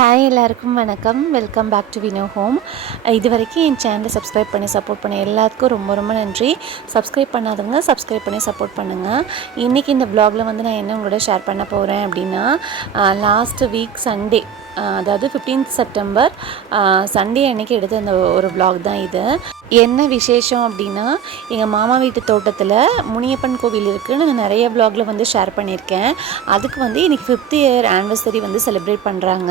Hi எல்லாருக்கும் வணக்கம். Welcome back to Vino home இது வரைக்கும் என் சேனலை சப்ஸ்கிரைப் பண்ணி சப்போர்ட் பண்ண எல்லாத்துக்கும் ரொம்ப ரொம்ப நன்றி. சப்ஸ்கிரைப் பண்ணாதவங்க சப்ஸ்கிரைப் பண்ணி சப்போர்ட் பண்ணுங்கள் இன்றைக்கி இந்த ப்ளாகில் வந்து நான் என்ன உங்களோட ஷேர் பண்ண போகிறேன் அப்படின்னா லாஸ்ட் வீக் சண்டே அதாவது 15th செப்டம்பர் சண்டே அன்னைக்கு எடுத்த அந்த ஒரு ப்ளாக் தான் இது. என்ன விசேஷம் அப்படின்னா எங்கள் மாமா வீட்டு தோட்டத்தில் முனியப்பன் கோவில் இருக்குதுன்னு நான் நிறைய vlogல வந்து ஷேர் பண்ணியிருக்கேன். அதுக்கு வந்து இன்றைக்கி ஃபிஃப்த் இயர் ஆனிவர்சரி வந்து செலிப்ரேட் பண்ணுறாங்க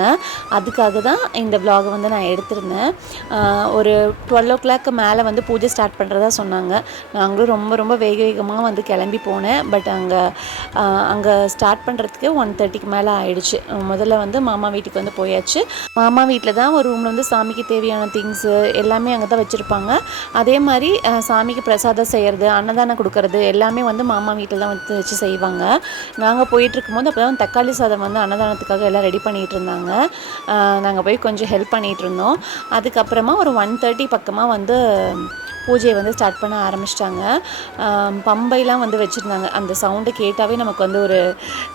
அதுக்காக தான் இந்த விலாகை வந்து நான் எடுத்திருந்தேன். ஒரு டுவெல் ஓ கிளாக்கு மேலே வந்து பூஜை ஸ்டார்ட் பண்ணுறதா சொன்னாங்க. நாங்களும் ரொம்ப ரொம்ப வேக வேகமாக வந்து கிளம்பி போனேன். பட் அங்கே அங்கே ஸ்டார்ட் பண்ணுறதுக்கு ஒன் தேர்ட்டிக்கு மேலே ஆயிடுச்சு. முதல்ல வந்து மாமா வீட்டுக்கு வந்து போயாச்சு. மாமா வீட்டில் தான் ஒரு ரூமில் வந்து சாமிக்கு தேவையான திங்ஸு எல்லாமே அங்கே தான் வச்சுருப்பாங்க. அதே மாதிரி சாமிக்கு பிரசாதம் செய்கிறது அன்னதானம் கொடுக்கறது எல்லாமே வந்து மாமா வீட்டில் தான் வந்து வச்சு செய்வாங்க. நாங்கள் போயிட்டுருக்கும்போது அப்போ தான் தக்காளி சாதம் வந்து அன்னதானத்துக்காக எல்லாம் ரெடி பண்ணிகிட்டு இருந்தாங்க நாங்கள் போய் கொஞ்சம் ஹெல்ப் பண்ணிகிட்டு இருந்தோம் அதுக்கப்புறமா ஒரு ஒன் தேர்ட்டி பக்கமாக வந்து பூஜையை வந்து ஸ்டார்ட் பண்ண ஆரம்பிச்சிட்டாங்க. பம்பைலாம் வந்து வச்சுருந்தாங்க. அந்த சவுண்டு கேட்டாவே நமக்கு வந்து ஒரு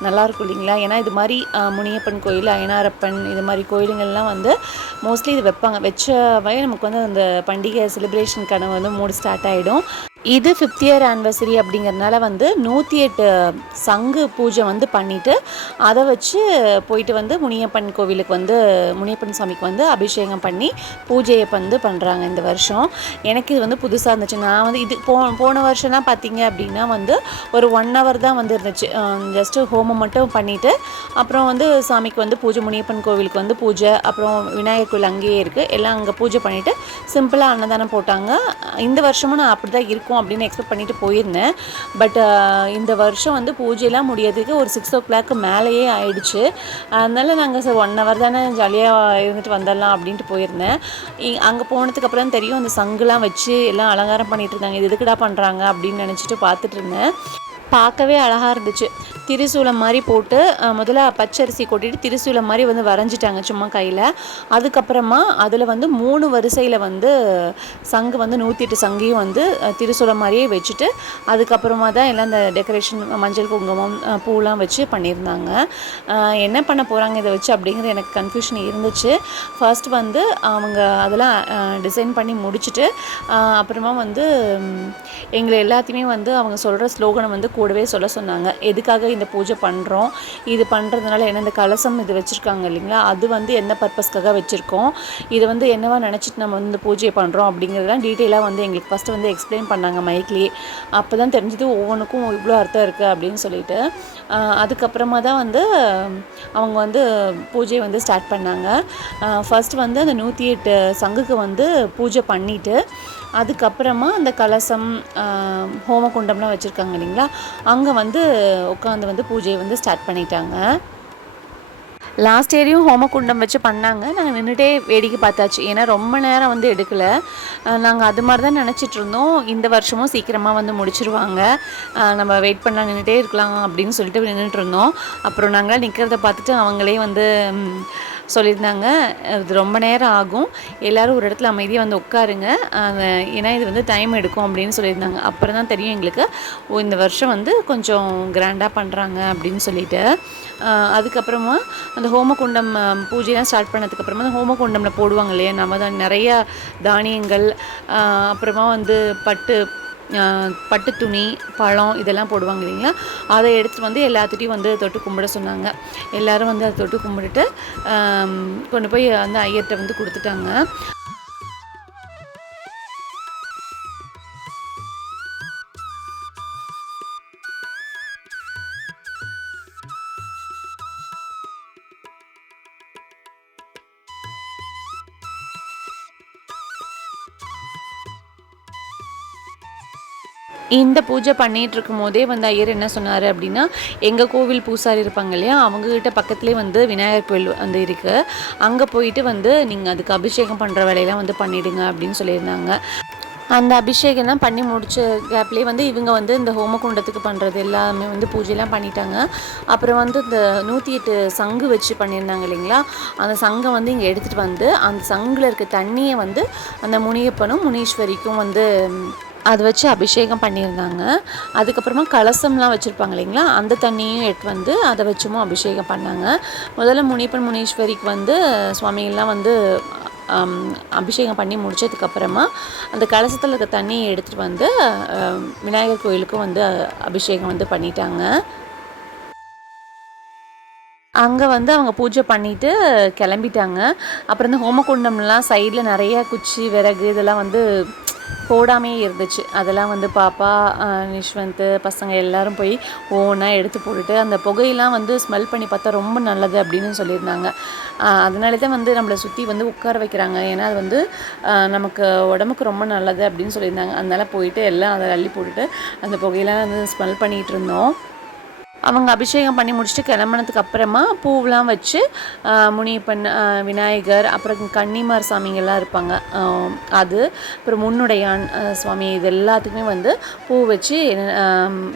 நல்லா இருக்கும் இல்லைங்களா? ஏன்னா இது மாதிரி முனியப்பன் கோயில் அயனாரப்பன் இது மாதிரி கோயிலுங்கள்லாம் வந்து மோஸ்ட்லி இது வைப்பாங்க. வச்சவே நமக்கு வந்து அந்த பண்டிகை செலிப்ரேஷனுக்கான வந்து மூடு ஸ்டார்ட் ஆகிடும் இது ஃபிஃப்த் இயர் ஆனிவர்சரி அப்படிங்கிறதுனால வந்து நூற்றி எட்டு சங்கு பூஜை வந்து பண்ணிவிட்டு அதை வச்சு போயிட்டு வந்து முனியப்பன் கோவிலுக்கு வந்து முனியப்பன் சாமிக்கு வந்து அபிஷேகம் பண்ணி பூஜையை வந்து பண்ணுறாங்க இந்த வருஷம். எனக்கு இது வந்து புதுசாக இருந்துச்சு. நான் வந்து இது போ போன வருஷம்லாம் பார்த்தீங்க அப்படின்னா வந்து ஒரு ஒன் ஹவர் தான் வந்து இருந்துச்சு. ஜஸ்ட்டு ஹோமம் மட்டும் பண்ணிவிட்டு அப்புறம் வந்து சாமிக்கு வந்து பூஜை முனியப்பன் கோவிலுக்கு வந்து பூஜை அப்புறம் விநாயகர் கோவில் அங்கேயே இருக்குது எல்லாம் அங்கே பூஜை பண்ணிவிட்டு சிம்பிளாக அன்னதானம் போட்டாங்க. இந்த வருஷமும் நான் அப்படி தான் இருக்கும். அப்படின்னு எக்ஸ்பெக்ட் பண்ணிட்டு போயிருந்தேன். பட் இந்த வருஷம் வந்து பூஜையெல்லாம் முடியறதுக்கு ஒரு சிக்ஸ் ஓ கிளாக்கு மேலேயே ஆயிடுச்சு. அதனால நாங்கள் சார் ஒன் ஹவர் தானே ஜாலியாக இருந்துட்டு வந்துடலாம் அப்படின்ட்டு போயிருந்தேன். அங்கே போனதுக்கப்புறம் தெரியும் அந்த சங்குலாம் வச்சு எல்லாம் அலங்காரம் பண்ணிட்டு இருந்தாங்க இது எதுக்குடா பண்ணுறாங்க அப்படின்னு நினச்சிட்டு பார்த்துட்டு இருந்தேன். பார்க்கவே அழகாக இருந்துச்சு. திரிசூலம் மாதிரி போட்டு முதல்ல பச்சரிசி கொட்டிட்டு திரிசூலம் மாதிரி வந்து வரைஞ்சிட்டாங்க சும்மா கையில். அதுக்கப்புறமா அதில் வந்து மூணு வரிசையில் வந்து சங்கு வந்து நூற்றிட்டு சங்கையும் வந்து அஹ், திரிசூலம் மாதிரியே வச்சுட்டு அதுக்கப்புறமா தான் எல்லாம் இந்த டெக்கரேஷன் மஞ்சள் குங்குமம் பூலாம் வச்சு பண்ணியிருந்தாங்க. என்ன பண்ண போகிறாங்க இதை வச்சு அப்படிங்கிறது எனக்கு கன்ஃபியூஷன் இருந்துச்சு. ஃபர்ஸ்ட் வந்து அவங்க அதெல்லாம் டிசைன் பண்ணி முடிச்சுட்டு அப்புறமா வந்து எங்களை எல்லாத்தையுமே வந்து அவங்க சொல்கிற ஸ்லோகனை வந்து கூடவே சொல்ல சொன்னாங்க. எதுக்காக இந்த பூஜை பண்ணுறோம் இது பண்ணுறதுனால என்ன இந்த கலசம் இது வச்சுருக்காங்க இல்லைங்களா? அது வந்து என்ன பர்பஸ்க்காக வச்சுருக்கோம்? இது வந்து என்னவா நினச்சிட்டு நம்ம வந்து பூஜையை பண்ணுறோம் அப்படிங்கிறதெல்லாம் டீட்டெயிலாக வந்து எங்களுக்கு ஃபஸ்ட்டு வந்து எக்ஸ்பிளைன் பண்ணாங்க மைக்லேயே அப்போ தான் தெரிஞ்சது ஒவ்வொன்றுக்கும் இவ்வளோ அர்த்தம் இருக்குது அப்படின்னு சொல்லிட்டு. அதுக்கப்புறமா தான் வந்து அவங்க வந்து பூஜையை வந்து ஸ்டார்ட் பண்ணாங்க. ஃபர்ஸ்ட் வந்து அந்த நூற்றி எட்டு சங்குக்கு வந்து பூஜை பண்ணிவிட்டு அதுக்கப்புறமா அந்த கலசம் ஹோம ஹோமகுண்டம்லாம் வச்சுருக்காங்க இல்லைங்களா? அங்கே வந்து உட்காந்து வந்து பூஜையை வந்து ஸ்டார்ட் பண்ணிட்டாங்க. லாஸ்ட் இயரையும் ஹோமகுண்டம் வச்சு பண்ணாங்க. நாங்கள் நின்றுட்டே வேடிக்கை பார்த்தாச்சு. ஏன்னா ரொம்ப நேரம் வந்து எடுக்கலை. நாங்கள் அது மாதிரி தான் நினச்சிட்டு இருந்தோம். இந்த வருஷமும் சீக்கிரமாக வந்து முடிச்சிருவாங்க. நம்ம வெயிட் பண்ணலாம் நின்றுட்டே இருக்கலாம் அப்படின்னு சொல்லிட்டு நின்றுட்டு இருந்தோம். அப்புறம் நாங்கள் நிற்கிறத பார்த்துட்டு அவங்களே வந்து சொல்லியிருந்தாங்க. இது ரொம்ப நேரம் ஆகும். எல்லோரும் ஒரு இடத்துல அமைதியாக வந்து உட்காருங்க. ஏன்னா இது வந்து டைம் எடுக்கும் அப்படின்னு சொல்லியிருந்தாங்க. அப்புறம் தான் தெரியும் எங்களுக்கு. இந்த வருஷம் வந்து கொஞ்சம் கிராண்டாக பண்ணுறாங்க அப்படின்னு சொல்லிட்டு. அதுக்கப்புறமா அந்த ஹோமகுண்டம் ஆஹ் பூஜைலாம் ஸ்டார்ட் பண்ணதுக்கப்புறமா அந்த ஹோமகுண்டமில் போடுவாங்க இல்லையா? நம்ம தான் நிறைய தானியங்கள் அப்புறமா வந்து பட்டு பட்டு துணி பழம் இதெல்லாம் போடுவாங்க இல்லைங்களா? அதை எடுத்துகிட்டு வந்து எல்லாத்துட்டையும் வந்து தொட்டு கும்பிட சொன்னாங்க. எல்லாரும் வந்து அதை தொட்டு கும்பிட்டுட்டு கொண்டு போய் அந்த ஐயர்கிட்ட வந்து கொடுத்துட்டாங்க. இந்த பூஜை பண்ணிகிட்டு இருக்கும் போதே வந்து ஐயர் என்ன சொன்னார் அப்படின்னா எங்கள் கோவில் பூசாரி இருப்பாங்க இல்லையா அவங்கக்கிட்ட பக்கத்துலேயே வந்து விநாயகர் கோவில் வந்து இருக்குது அங்கே போயிட்டு வந்து நீங்கள் அதுக்கு அபிஷேகம் பண்ணுற வேலையெல்லாம் வந்து பண்ணிவிடுங்க அப்படின்னு சொல்லியிருந்தாங்க. அந்த அபிஷேகம்லாம் பண்ணி முடிச்ச கேப்லேயே வந்து இவங்க வந்து இந்த ஹோமகுண்டத்துக்கு பண்ணுறது எல்லாமே வந்து பூஜைலாம் பண்ணிட்டாங்க. அப்புறம் வந்து இந்த நூற்றி எட்டு சங்கு வச்சு பண்ணியிருந்தாங்க இல்லைங்களா அந்த சங்கை வந்து இங்கே எடுத்துகிட்டு வந்து அந்த சங்கில் இருக்க தண்ணியை வந்து அந்த முனியப்பனும் முனீஸ்வரிக்கும் வந்து அது வச்சு அபிஷேகம் பண்ணியிருந்தாங்க. அதுக்கப்புறமா கலசம்லாம் வச்சுருப்பாங்க இல்லைங்களா? அந்த தண்ணியும் எடுத்து வந்து அதை வச்சுமும் அபிஷேகம் பண்ணாங்க. முதல்ல முனிப்பன் முனீஸ்வரிக்கு வந்து சுவாமிகள்லாம் வந்து அபிஷேகம் பண்ணி முடித்ததுக்கப்புறமா அந்த கலசத்தில் இருக்க தண்ணியை எடுத்துகிட்டு வந்து விநாயகர் கோயிலுக்கும் வந்து அபிஷேகம் வந்து பண்ணிட்டாங்க. அங்கே வந்து அவங்க பூஜை பண்ணிட்டு கிளம்பிட்டாங்க. அப்புறம் இந்த ஹோமகுண்டம்லாம் சைடில் நிறைய குச்சி விறகு இதெல்லாம் வந்து போடாமே இருந்துச்சு. அதெல்லாம் வந்து பாப்பா நிஷ்வந்த் பசங்க எல்லாரும் போய் ஓனாக எடுத்து போட்டுட்டு அந்த புகையெல்லாம் வந்து ஸ்மெல் பண்ணி பார்த்தா ரொம்ப நல்லது அப்படின்னு சொல்லியிருந்தாங்க. அதனால தான் வந்து நம்மளை சுற்றி வந்து உட்கார வைக்கிறாங்க. ஏன்னா அது வந்து நமக்கு உடம்புக்கு ரொம்ப நல்லது அப்படின்னு சொல்லியிருந்தாங்க. அதனால போயிட்டு எல்லாம் அதை அள்ளி போட்டுட்டு அந்த புகையெல்லாம் வந்து ஸ்மெல் பண்ணிகிட்டு இருந்தோம். அவங்க அபிஷேகம் பண்ணி முடிச்சுட்டு கிளம்புனதுக்கு அப்புறமா பூவெலாம் வச்சு முனியப்பன் விநாயகர் அப்புறம் கன்னிமார் சாமிங்கெல்லாம் இருப்பாங்க. அது அப்புறம் முன்னுடையான் சுவாமி இது எல்லாத்துக்குமே வந்து பூ வச்சு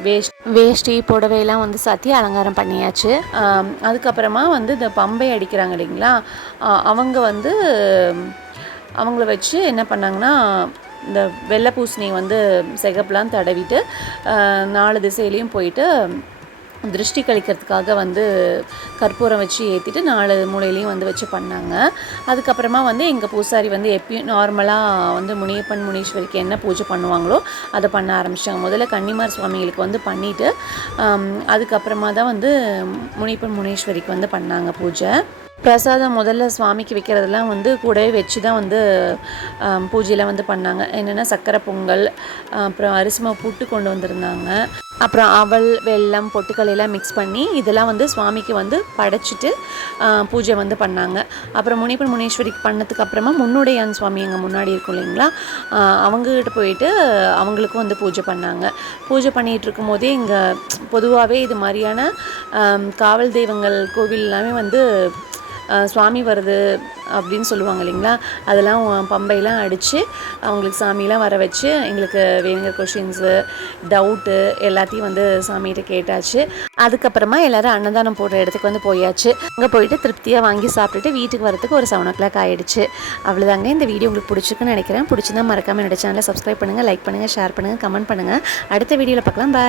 வேஷ்டி வேஷ்டி புடவையெல்லாம் வந்து சாத்தி அலங்காரம் பண்ணியாச்சு. அதுக்கப்புறமா வந்து இந்த பம்பை அடிக்கிறாங்க இல்லைங்களா? அவங்க வந்து அவங்கள வச்சு என்ன பண்ணாங்கன்னா இந்த வெள்ளை பூசணி வந்து சிகப்புலாம் தடவிட்டு நாலு திசையிலையும் போயிட்டு திருஷ்டி கழிக்கிறதுக்காக வந்து கற்பூரம் வச்சு ஏற்றிட்டு நாலு மூலையிலையும் வந்து வச்சு பண்ணாங்க. அதுக்கப்புறமா வந்து எங்கள் பூசாரி வந்து எப்பயும் நார்மலாக வந்து முனியப்பன் முனீஸ்வரிக்கு என்ன பூஜை பண்ணுவாங்களோ அதை பண்ண ஆரம்பித்தாங்க முதல்ல கன்னிமார் சுவாமிகளுக்கு வந்து பண்ணிவிட்டு அதுக்கப்புறமா தான் வந்து முனியப்பன் முனீஸ்வரிக்கு வந்து பண்ணாங்க பூஜை. பிரசாதம் முதல்ல சுவாமிக்கு வைக்கிறதெல்லாம் வந்து கூடவே வச்சு தான் வந்து பூஜையெல்லாம் வந்து பண்ணாங்க. என்னென்னா சக்கரை பொங்கல் அப்புறம் அரிசிமா புட்டு கொண்டு வந்திருந்தாங்க. அப்புறம் அவல் வெல்லம் பொட்டுக்கல் எல்லாம் மிக்ஸ் பண்ணி இதெல்லாம் வந்து சுவாமிக்கு வந்து படைச்சிட்டு பூஜை வந்து பண்ணாங்க. அப்புறம் முனிப்பன் முனீஸ்வரிக்கு பண்ணதுக்கு அப்புறமா முன்னுடையான் சுவாமி எங்கள் முன்னாடி இருக்கும் இல்லைங்களா? அவங்கக்கிட்ட அவங்ககிட்ட போயிட்டு அவங்களுக்கும் வந்து பூஜை பண்ணாங்க. பூஜை பண்ணிகிட்டு இருக்கும்போதே இங்கே பொதுவாகவே இது மாதிரியான காவல் தெய்வங்கள் கோவில் எல்லாமே வந்து சுவாமி வருது அப்படின்னு சொல்லுவாங்க இல்லைங்களா? அதெல்லாம் பம்பையெல்லாம் அடித்து அவங்களுக்கு சாமியெலாம் வர வச்சு எங்களுக்கு வேணுங்கிற கொஷின்ஸு டவுட்டு எல்லாத்தையும் வந்து சாமிகிட்ட கேட்டாச்சு. அதுக்கப்புறமா எல்லாரும் அன்னதானம் போடுற இடத்துக்கு வந்து போயாச்சு. அங்கே போயிட்டு திருப்தியாக வாங்கி சாப்பிட்டுட்டு வீட்டுக்கு வரத்துக்கு ஒரு செவன் ஓ கிளாக் ஆகிடுச்சு அவ்வளோதாங்க இந்த வீடியோ உங்களுக்கு பிடிச்சிருக்குன்னு நினைக்கிறேன். பிடிச்சிருந்தா மறக்காமல் என்னோட சேனலை சப்ஸ்கிரைப் பண்ணுங்கள் லைக் பண்ணுங்கள் ஷேர் பண்ணுங்கள் கமெண்ட் பண்ணுங்கள் அடுத்த வீடியோவில் பார்க்கலாம். பாய்